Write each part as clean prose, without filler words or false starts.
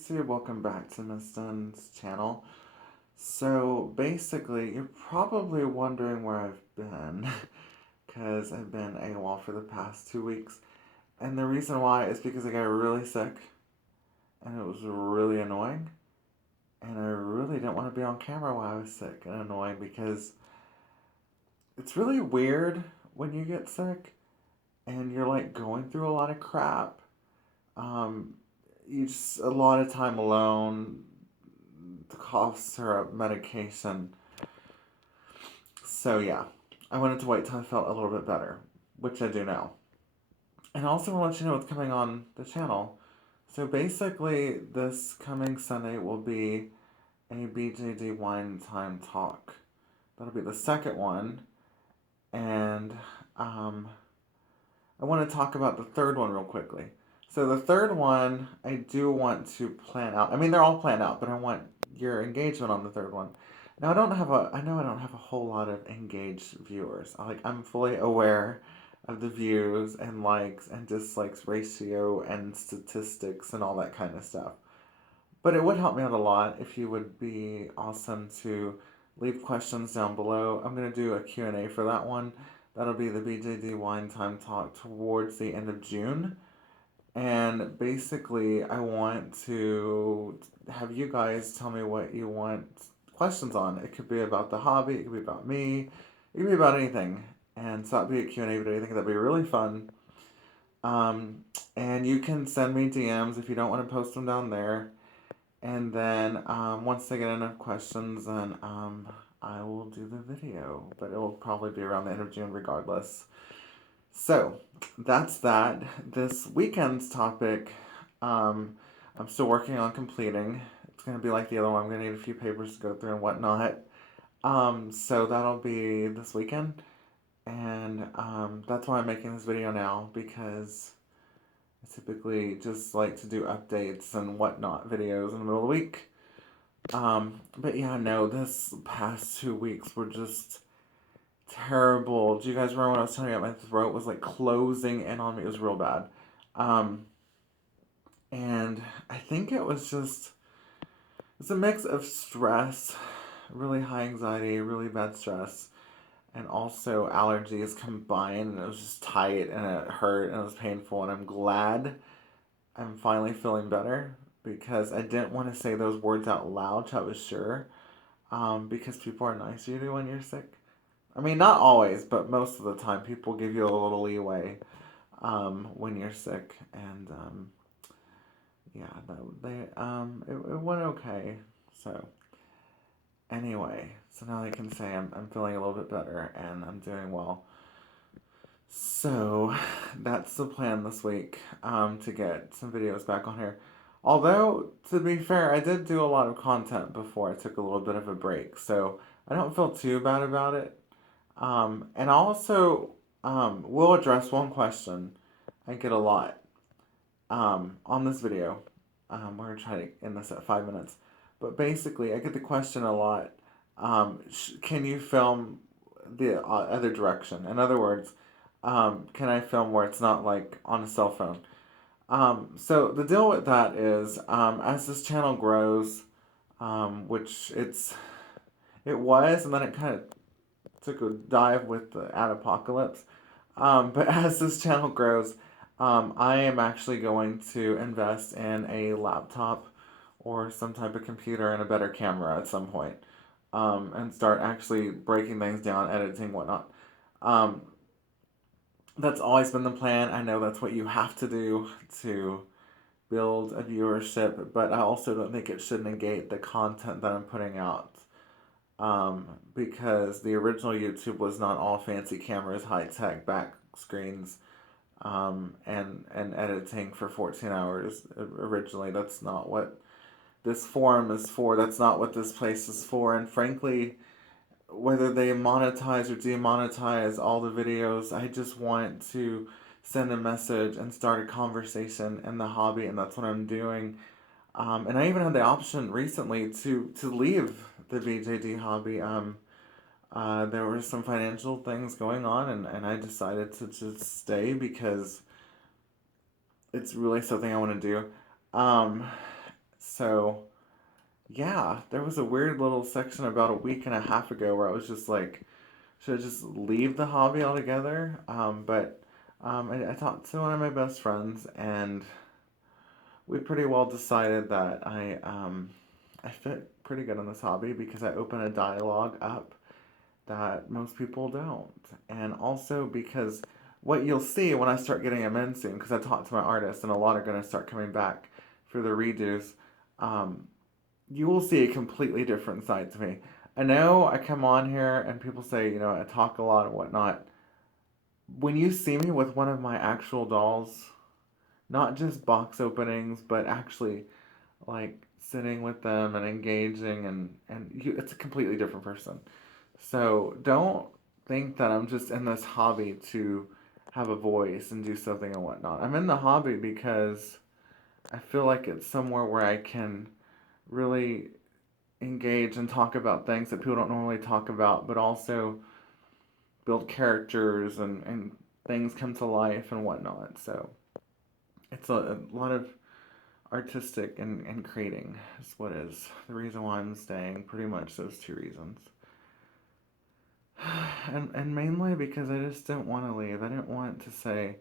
So welcome back to Miss Dunn's channel. So basically, you're probably wondering where I've been, because I've been AWOL for the past 2 weeks. And the reason why is because I got really sick, and it was really annoying. And I really didn't want to be on camera while I was sick and annoying because it's really weird when you get sick and you're like going through a lot of crap. Um, you just a lot of time alone, the cough syrup, medication. So yeah, I wanted to wait till I felt a little bit better, which I do now. And I also want to let you know what's coming on the channel. So basically, this coming Sunday will be a BJD Wine Time talk. That'll be the second one, and um, I want to talk about the third one real quickly. So the third one, I do want to plan out. I mean, they're all planned out, but I want your engagement on the third one. Now, I know I don't have a whole lot of engaged viewers. I'm fully aware of the views and likes and dislikes ratio and statistics and all that kind of stuff. But it would help me out a lot if you would be awesome to leave questions down below. I'm going to do a Q&A for that one. That'll be the BJD Wine Time Talk towards the end of June. And basically, I want to have you guys tell me what you want questions on. It could be about the hobby, it could be about me, it could be about anything. And so that'd be a Q&A video. I think that'd be really fun. Um, and you can send me DMs if you don't want to post them down there. And then once I get enough questions, then I will do the video. But it will probably be around the end of June regardless. So that's that. This weekend's topic, um, I'm still working on completing. It's going to be like the other one. I'm going to need a few papers to go through and whatnot. So that'll be this weekend. And that's why I'm making this video now because I typically just like to do updates and whatnot videos in the middle of the week. But yeah, no, this past 2 weeks were just terrible. Do you guys remember when I was telling you that my throat was like closing in on me? It was real bad. Um, and I think it's a mix of stress, really high anxiety, really bad stress, and also allergies combined. And it was just tight and it hurt and it was painful. And I'm glad I'm finally feeling better because I didn't want to say those words out loud till I was sure. Because people are nice to you when you're sick. I mean, not always, but most of the time, people give you a little leeway when you're sick, and yeah, it went okay. So anyway, so now I can say I'm feeling a little bit better and I'm doing well. So that's the plan this week to get some videos back on here. Although, to be fair, I did do a lot of content before I took a little bit of a break, so I don't feel too bad about it. And also, we'll address one question I get a lot on this video. We're going to try to end this at 5 minutes. But basically, I get the question a lot, can you film the other direction? In other words, can I film where it's not like on a cell phone? So the deal with that is, as this channel grows, which it was, and then it kind of took a dive with the ad apocalypse. But as this channel grows, I am actually going to invest in a laptop or some type of computer and a better camera at some point, and start actually breaking things down, editing, whatnot. Um, that's always been the plan. I know that's what you have to do to build a viewership, but I also don't think it should negate the content that I'm putting out. Because the original YouTube was not all fancy cameras, high tech back screens, and editing for 14 hours originally. That's not what this forum is for. That's not what this place is for. And frankly, whether they monetize or demonetize all the videos, I just want to send a message and start a conversation in the hobby, and that's what I'm doing. And I even had the option recently to leave the BJD hobby. There were some financial things going on, and I decided to just stay because it's really something I want to do. Um, So, yeah, there was a weird little section about a week and a half ago where I was just like, should I just leave the hobby altogether? But I talked to one of my best friends, and we pretty well decided that I fit pretty good in this hobby because I open a dialogue up that most people don't. And also because what you'll see when I start getting them in soon, because I talked to my artists and a lot are going to start coming back for the redos, um, you will see a completely different side to me. I know I come on here and people say, I talk a lot and whatnot. When you see me with one of my actual dolls, not just box openings, but actually like sitting with them and engaging it's a completely different person. So don't think that I'm just in this hobby to have a voice and do something and whatnot. I'm in the hobby because I feel like it's somewhere where I can really engage and talk about things that people don't normally talk about, but also build characters and things come to life and whatnot. So it's a lot of artistic and creating is what is the reason why I'm staying. Pretty much those two reasons. And mainly because I just didn't want to leave. I didn't want to say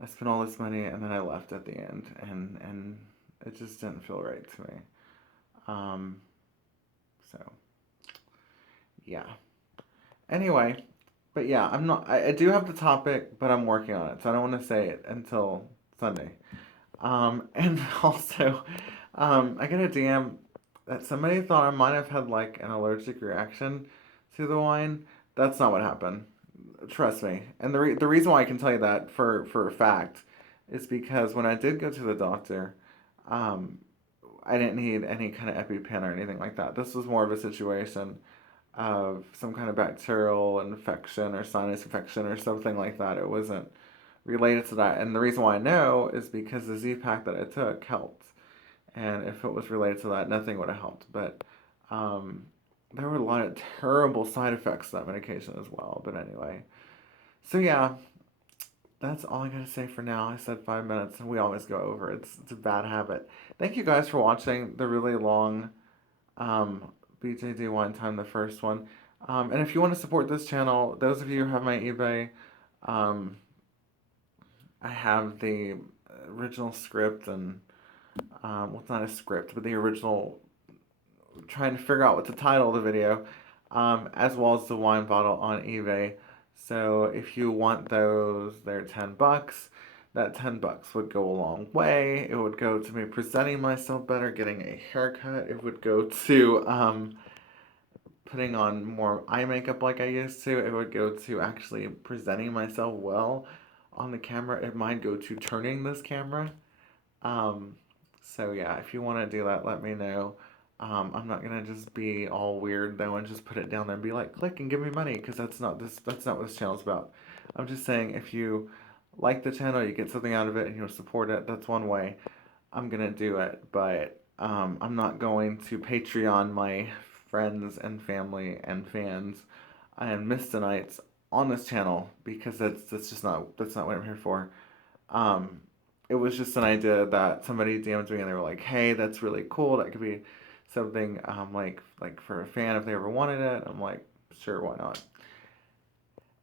I spent all this money and then I left at the end, and it just didn't feel right to me. Um, so yeah. Anyway, but yeah, I'm not. I do have the topic, but I'm working on it, so I don't want to say it until Sunday. And also, I got a DM that somebody thought I might have had like an allergic reaction to the wine. That's not what happened. Trust me. And the reason why I can tell you that for a fact is because when I did go to the doctor, um, I didn't need any kind of EpiPen or anything like that. This was more of a situation of some kind of bacterial infection or sinus infection or something like that. It wasn't related to that. And the reason why I know is because the Z pack that I took helped. And if it was related to that, nothing would have helped. But um, there were a lot of terrible side effects to that medication as well. But anyway, so yeah, that's all I gotta say for now. I said 5 minutes, and we always go over. It's a bad habit. Thank you guys for watching the really long um, BJD one time, the first one. And if you want to support this channel, those of you who have my eBay, um, I have the original script and well, it's not a script, but the original trying to figure out what to title the video, as well as the wine bottle on eBay. So if you want those, they're $10. That $10 would go a long way. It would go to me presenting myself better, getting a haircut. It would go to putting on more eye makeup like I used to. It would go to actually presenting myself well on the camera. It might go to turning this camera. Um, so yeah, if you want to do that, let me know. I'm not gonna just be all weird though and just put it down there and be like, click and give me money, because That's not what this channel's about. I'm just saying if you like the channel, you get something out of it, and you support it. That's one way I'm gonna do it. But I'm not going to Patreon my friends and family and fans and Mistonites on this channel, because that's not what I'm here for. Um, it was just an idea that somebody DM'd me and they were like, "Hey, that's really cool. That could be something like for a fan if they ever wanted it." I'm like, "Sure, why not?"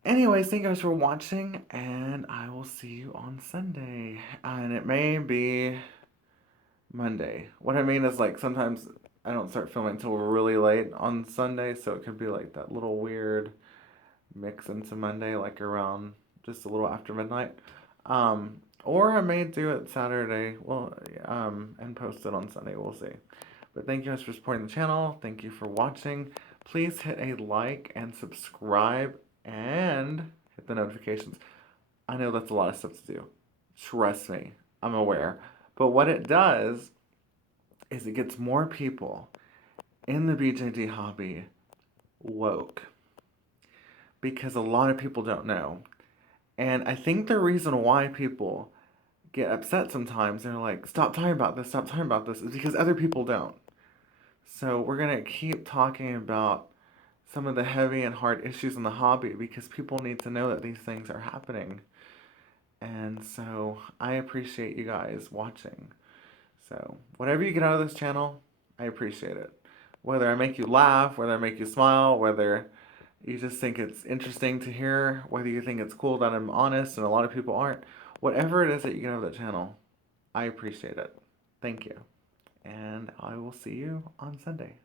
Anyways, thank you guys for watching, and I will see you on Sunday. And it may be Monday. What I mean is, like, sometimes I don't start filming until really late on Sunday, so it could be like that little weird mix into Monday, like around just a little after midnight. Or I may do it Saturday, and post it on Sunday. We'll see. But thank you guys for supporting the channel. Thank you for watching. Please hit a like and subscribe and hit the notifications. I know that's a lot of stuff to do. Trust me, I'm aware. But what it does is it gets more people in the BJD hobby woke, because a lot of people don't know. And I think the reason why people get upset sometimes, they're like, stop talking about this, is because other people don't. So we're going to keep talking about some of the heavy and hard issues in the hobby, because people need to know that these things are happening. And so I appreciate you guys watching. So, whatever you get out of this channel, I appreciate it. Whether I make you laugh, whether I make you smile, whether you just think it's interesting to hear, whether you think it's cool that I'm honest and a lot of people aren't, whatever it is that you get out of that channel, I appreciate it. Thank you. And I will see you on Sunday.